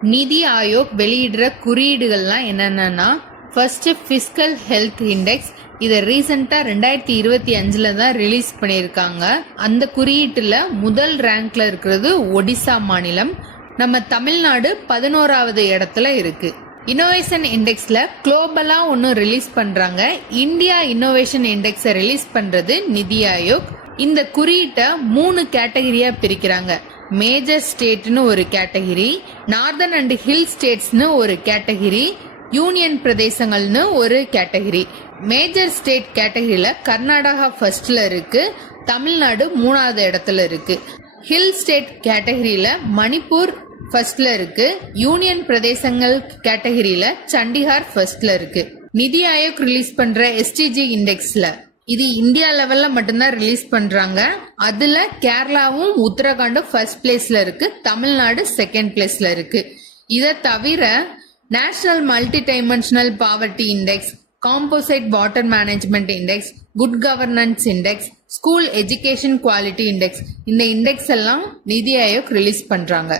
நிதி ஆயோக் வெளியிடுற குறியீடுகள்லாம் என்னென்னா, first fiscal health index. இதை ரீசெண்டாக 2025 தான் ரிலீஸ் பண்ணியிருக்காங்க. அந்த குறியீட்டில் முதல் ரேங்க்ல இருக்கிறது ஒடிசா மாநிலம். நம்ம தமிழ்நாடு 11வது இடத்துல இருக்கு. இன்னோவேஷன் இண்டெக்ஸ்ல குளோபலா ஒன்று ரிலீஸ் பண்றாங்க. இந்தியா இன்னோவேஷன் இண்டெக்ஸை ரிலீஸ் பண்றது நிதி ஆயோக். இந்த குறியீட்டை 3 கேட்டகரியா பிரிக்கிறாங்க. மேஜர் ஸ்டேட்னு ஒரு கேட்டகிரி, நார்தர்ன் அண்ட் ஹில் ஸ்டேட்ஸ்னு ஒரு கேட்டகிரி, யூனியன் பிரதேசங்கள்னு ஒரு கேட்டகிரி. மேஜர் ஸ்டேட் கேட்டகிரியில கர்நாடகா ஃபர்ஸ்ட்ல இருக்கு, தமிழ்நாடு 3வது இடத்துல இருக்கு. ஹில் ஸ்டேட் கேட்டகிரியில மணிப்பூர் ஃபர்ஸ்ட்ல இருக்கு, யூனியன் பிரதேசங்கள் கேட்டகிரியில சண்டிகார் ஃபர்ஸ்ட்ல இருக்கு. நிதி ஆயோக் ரிலீஸ் பண்ற எஸ்டிஜி இண்டெக்ஸ்ல இது இந்தியா லெவல்ல மட்டும்தான் ரிலீஸ் பண்றாங்க. அதுல கேரளாவும் உத்தரகாண்டும் ஃபர்ஸ்ட் பிளேஸ்ல இருக்கு, தமிழ்நாடு செகண்ட் பிளேஸ்ல இருக்கு. இதை தவிர national multi dimensional poverty index, composite water management index, good governance index, school education quality index, இந்த இண்டெக்ஸ் எல்லாம் நிதி ஆயோக் ரிலீஸ் பண்றாங்க.